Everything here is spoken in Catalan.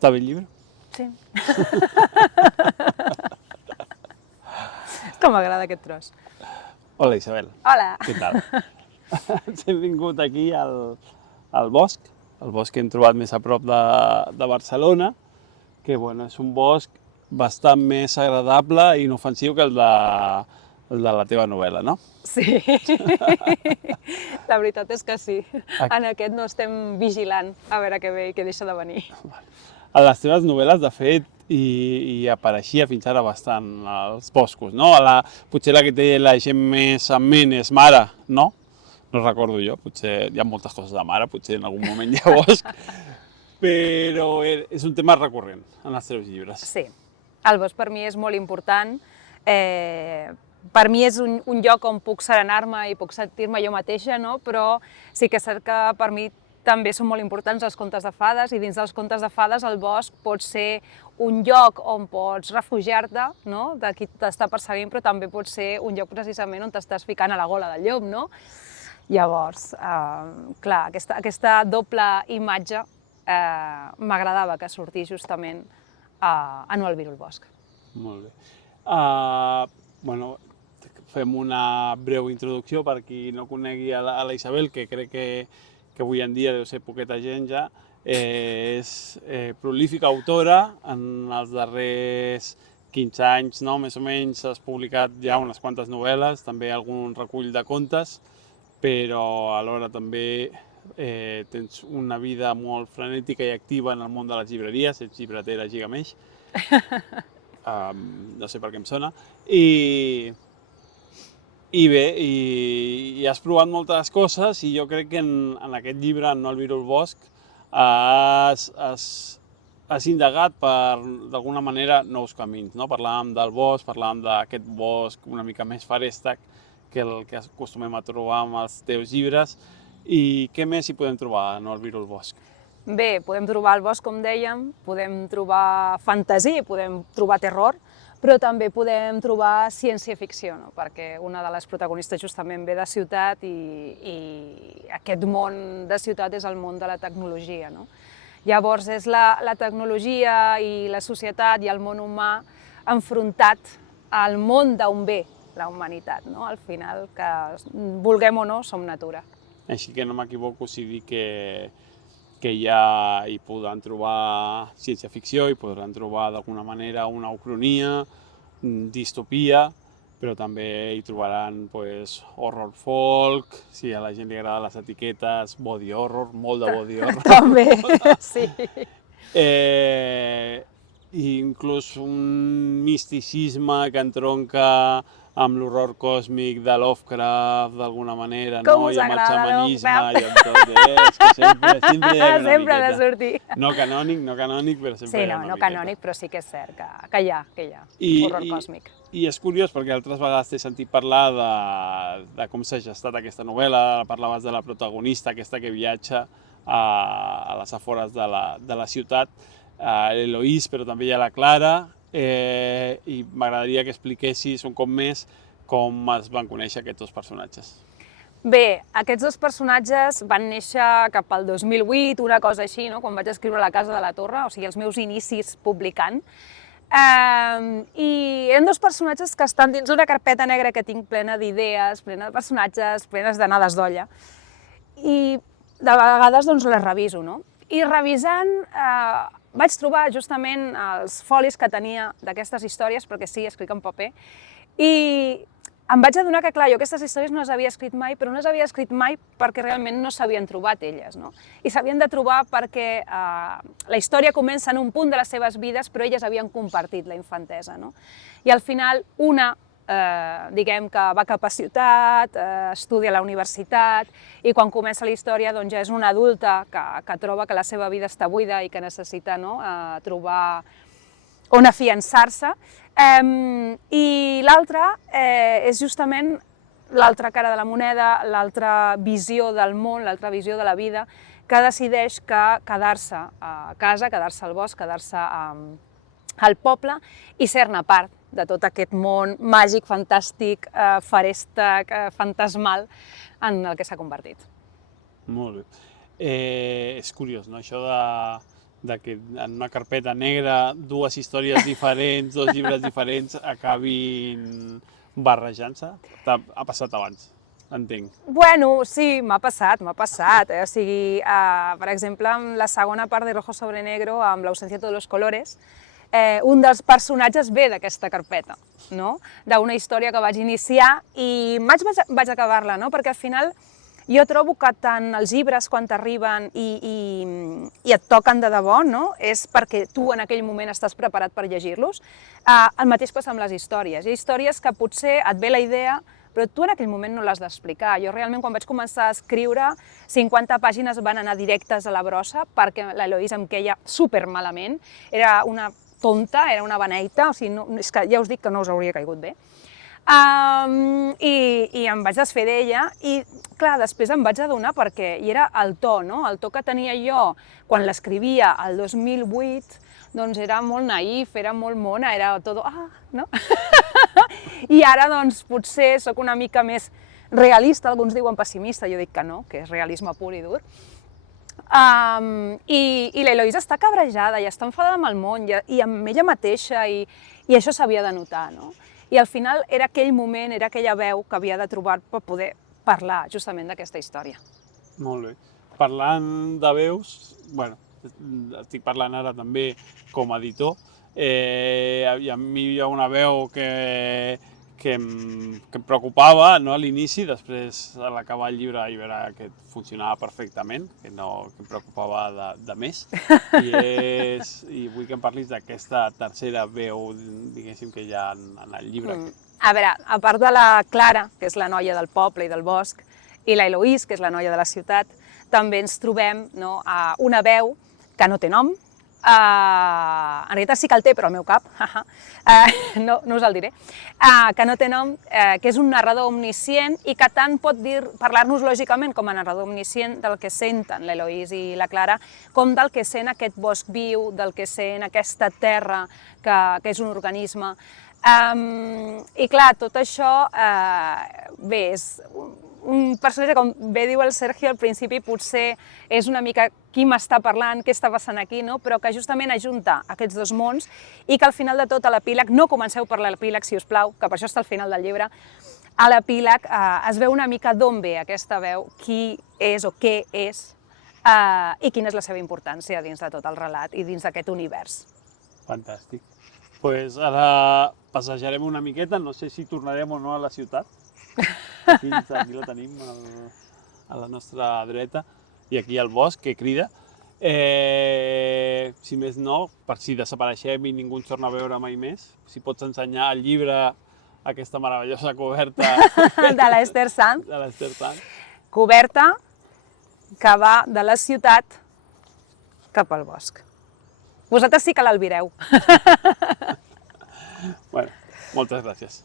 Està bé el llibre? Sí. Com m'agrada aquest tros. Hola, Isabel. Hola. Què tal? Ens hem vingut aquí al bosc, el bosc que hem trobat més a prop de Barcelona, que bueno, és un bosc bastant més agradable i inofensiu que el de la teva novel·la, no? Sí, la veritat és que sí. En aquest no estem vigilant a veure què ve i què deixa de venir. A les teves novel·les, de fet, hi apareixia fins ara bastant els boscos, no? Potser la que té la gent més en ment és Mare, no? No recordo jo, potser hi ha moltes coses de Mare, potser en algun moment hi ha bosc, però és un tema recurrent en els teus llibres. Sí, el bosc per mi és molt important. Per mi és un lloc on puc serenar-me i puc sentir-me jo mateixa, no? Però sí que és cert que per mi també són molt importants els contes de fades, i dins dels contes de fades el bosc pot ser un lloc on pots refugiar-te, no? De qui t'està perseguint, però també pot ser un lloc precisament on t'estàs ficant a la gola del llop, no? Llavors, clar, aquesta doble imatge m'agradava que sortís justament a No albiro el bosc. Molt bé. Bueno, fem una breu introducció per qui no conegui a la Isabel, que crec que avui en dia deu ser poqueta gent ja. És prolífica autora. En els darrers 15 anys, no, més o menys, has publicat ja unes quantes novel·les, també algun recull de contes, però alhora també tens una vida molt frenètica i activa en el món de les llibreries, ets llibretera Gigamesh. No sé per què em sona. I bé, i has provat moltes coses, i jo crec que en aquest llibre, No albiro el bosc, has indagat d'alguna manera nous camins, no? Parlàvem del bosc, parlàvem d'aquest bosc una mica més feréstec que el que acostumem a trobar amb els teus llibres. I què més hi podem trobar a No albiro el bosc? Bé, podem trobar el bosc, com dèiem, podem trobar fantasia, podem trobar terror, però també podem trobar ciència-ficció, no? Perquè una de les protagonistes justament ve de ciutat i aquest món de ciutat és el món de la tecnologia, no? Llavors és la tecnologia i la societat i el món humà enfrontat al món d'on ve la humanitat, no? Al final, que vulguem o no, som natura. Així que no m'equivoco si dic que hi podran trobar ciència-ficció, hi podran trobar d'alguna manera una ucronia, distopia, però també hi trobaran horror folk, si a la gent li agraden les etiquetes, body horror, molt de body horror. També, sí. I inclús un misticisme que entronca amb l'horror còsmic de Lovecraft, d'alguna manera, no? Com us agrada Lovecraft? I amb tot, és que sempre hi ha una miqueta. Sempre ha de sortir. No canònic, però sempre hi ha una miqueta. Sí, no canònic, però sí que és cert que hi ha horror còsmic. I és curiós perquè altres vegades t'he sentit parlar de com s'ha gestat aquesta novel·la, parlaves de la protagonista, aquesta que viatja a les afores de la ciutat, l'Eloís, però també hi ha la Clara, i m'agradaria que expliquessis un cop més com es van conèixer aquests dos personatges. Bé, aquests dos personatges van néixer cap al 2008, una cosa així, no? Quan vaig escriure La casa de la torre, o sigui, els meus inicis publicant. I eren dos personatges que estan dins una carpeta negra que tinc plena d'idees, plena de personatges, plenes d'anades d'olla. I de vegades doncs les reviso, no? I revisant vaig trobar justament els folis que tenia d'aquestes històries, perquè sí, escric en paper, i em vaig adonar que, clar, jo aquestes històries no les havia escrit mai, però no les havia escrit mai perquè realment no s'havien trobat elles, no? I s'havien de trobar perquè la història comença en un punt de les seves vides, però elles havien compartit la infantesa, no? I al final una diguem que va cap a ciutat, estudia a la universitat, i quan comença la història doncs ja és una adulta que troba que la seva vida està buida i que necessita trobar on afiançar-se, i l'altra és justament l'altra cara de la moneda, l'altra visió del món, l'altra visió de la vida, que decideix que quedar-se a casa, quedar-se al bosc, quedar-se al poble i ser-ne part de tot aquest món màgic, fantàstic, feréstec, fantasmal en el que s'ha convertit. Molt bé. És curiós, no? Això que en una carpeta negra dues històries diferents, dos llibres diferents, acabin barrejant-se? Ha passat abans, entenc. Bueno, sí, m'ha passat. O sigui, per exemple, amb la segona part de Rojo sobre Negro, amb l'ausencia de tots los colores, un dels personatges ve d'aquesta carpeta, no? D'una història que vaig iniciar i vaig acabar-la, no? Perquè al final jo trobo que tant els llibres quan t'arriben i et toquen de debò, no? És perquè tu en aquell moment estàs preparat per llegir-los. El mateix passa amb les històries. Hi ha històries que potser et ve la idea, però tu en aquell moment no l'has d'explicar. Jo realment quan vaig començar a escriure, 50 pàgines van anar directes a la brossa perquè l'Eloís em queia supermalament. Era una tonta, era una beneita, o sigui, és que ja us dic que no us hauria caigut bé. I em vaig desfer d'ella i, clar, després em vaig adonar perquè hi era el to, no? El to que tenia jo quan l'escrivia el 2008, doncs era molt naïf, era molt mona, era tot, no? I ara, doncs, potser sóc una mica més realista, alguns diuen pessimista, jo dic que no, que és realisme pur i dur. I l'Eloís està cabrejada i està enfadada amb el món i amb ella mateixa i això s'havia de notar, no? I al final era aquell moment, era aquella veu que havia de trobar per poder parlar justament d'aquesta història. Molt bé. Parlant de veus, bueno, estic parlant ara també com a editor, i a mi hi ha una veu que em preocupava, no, a l'inici, després a l'acabar el llibre vaig veure que funcionava perfectament, que em preocupava de més, i vull que em parlis d'aquesta tercera veu, diguéssim, que hi ha en el llibre. A veure, a part de la Clara, que és la noia del poble i del bosc, i la Eloís, que és la noia de la ciutat, també ens trobem una veu que no té nom. En realitat sí que el té, però al meu cap, no us el diré, que no té nom, que és un narrador omniscient i que tant pot parlar-nos lògicament com a narrador omniscient del que senten l'Eloís i la Clara, com del que sent aquest bosc viu, del que sent aquesta terra que és un organisme. I clar, tot això, bé, és un personatge, com bé diu el Sergio al principi, potser és una mica qui m'està parlant, què està passant aquí, no? Però que justament ajunta aquests dos mons i que al final de tot a l'epíleg, no comenceu per l'epíleg, si us plau, que per això està al final del llibre, a l'epíleg es veu una mica d'on ve aquesta veu, qui és o què és i quina és la seva importància dins de tot el relat i dins d'aquest univers. Fantàstic. Doncs ara passejarem una miqueta, no sé si tornarem o no a la ciutat. Aquí la tenim a la nostra dreta i aquí al bosc que crida. Si més no, per si desapareixem i ningú ens torna a veure mai més, si pots ensenyar el llibre, aquesta meravellosa coberta de l'Esther Sanz. De l'Esther Sanz. Coberta que va de la ciutat cap al bosc. Vosaltres sí que l'albireu. Bueno, moltes gràcies.